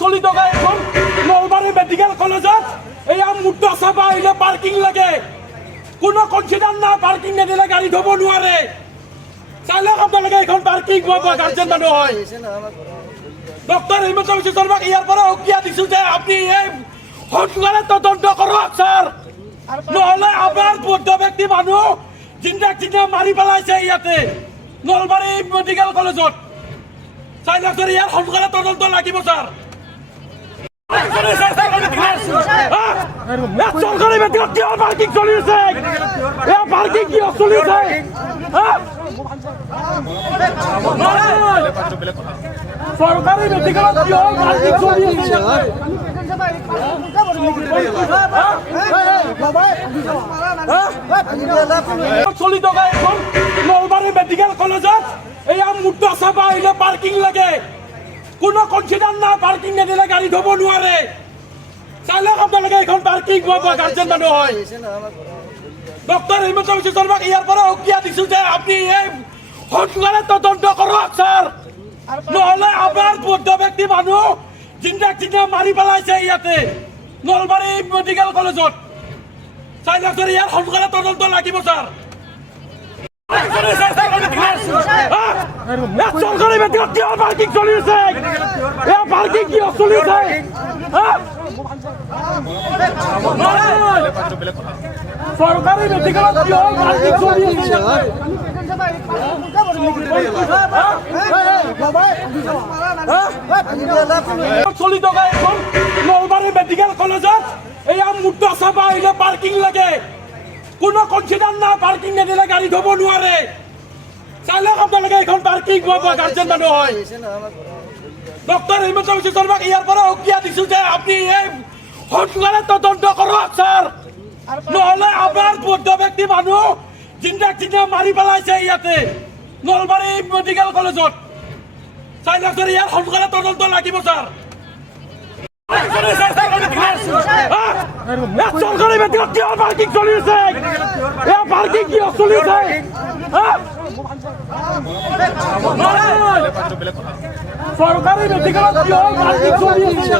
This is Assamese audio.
চলি থকা এখন নলবাৰী মেডিকেল কলেজত এয়া মুদ্ৰা চাবা আহিলে পাৰ্কিং লাগে, কোনো কনচিডাৰ নাই, পাৰ্কিং নিদিলে গাড়ী থব নোৱাৰে। চালে আপোনালোকে এইখন পাৰ্কিং গাৰ্জেন মানুহ হয়। ডক্টৰ হিমন্ত বিশ্ব শৰ্মাক ইয়াৰ পৰা সকিয়া দিছো যে আপুনি এই সোনকালে তদন্ত কৰক ছাৰ, নহ'লে আমাৰ বৌদ্ধ ব্যক্তি মানুহ জিন্দা জিন্দা মাৰি পেলাইছে ইয়াতে নলবাৰী মেডিকেল কলেজত। চাইলক ছাৰ, ইয়াৰ সোনকালে তদন্ত লাগিব ছাৰ। চৰকাৰী মেডিকেলত কিয় পাৰ্কিং চলি আছে? পাৰ্কিং কিয় চলি আছে? চৰকাৰী মেডিকেলত কিয় পাৰ্কিং চলি আছে? চলি থকা এখন নলবাৰী মেডিকেল কলেজত এয়া মুদ্ৰা চাবা আহিলে পাৰ্কিং লাগে, কোনো কনচিডাৰ নাই, পাৰ্কিং নিদিলে গাড়ী থব নোৱাৰে। চালে আপোনালোকে এইখন পাৰ্কিং গাৰ্জেন মানুহ হয়। ডক্টৰ হিমন্ত বিশ্ব শৰ্মাক ইয়াৰ পৰা সকিয়া দিছো যে আপুনি এই সোনকালে তদন্ত কৰক ছাৰ, নহ'লে আমাৰ বৌদ্ধ ব্যক্তি মানুহ জিন্দা জিন্দা মাৰি পেলাইছে ইয়াতে নলবাৰী মেডিকেল কলেজত। চাইলক ছাৰ, ইয়াৰ সোনকালে তদন্ত লাগিব ছাৰ। চৰকাৰী মেডিকেলত কিয় পাৰ্কিং চলি আছে? পাৰ্কিং কিয় চলি আছে? চৰকাৰী মেডিকেলত কিয় পাৰ্কিং চলি আছে? চলি থকা এখন নলবাৰী মেডিকেল কলেজত এয়া মুদ্ৰা চাবা আহিলে পাৰ্কিং লাগে, কোনো কনচিডাৰ নাই, পাৰ্কিং নিদিলে গাড়ী থব নোৱাৰে। চালে আপোনালোকে এইখন পাৰ্কিং গাৰ্জেন মানুহ হয়। ডক্টৰ হিমন্ত বিশ্ব শৰ্মাক ইয়াৰ পৰা সকিয়া দিছো যে আপুনি এই সোনকালে তদন্ত কৰক ছাৰ, নহ'লে আমাৰ বৌদ্ধ ব্যক্তি মানুহ জিন্দা জিন্দা মাৰি পেলাইছে ইয়াতে নলবাৰী মেডিকেল কলেজত। চাইলক ছাৰ, ইয়াৰ সোনকালে তদন্ত লাগিব ছাৰ। চৰকাৰী মেডিকেলত কিয় পাৰ্কিং চলি আছে? পাৰ্কিং কিয় চলি আছে? চৰকাৰী মেডিকেলত কিয় পাৰ্কিং চলি আছে?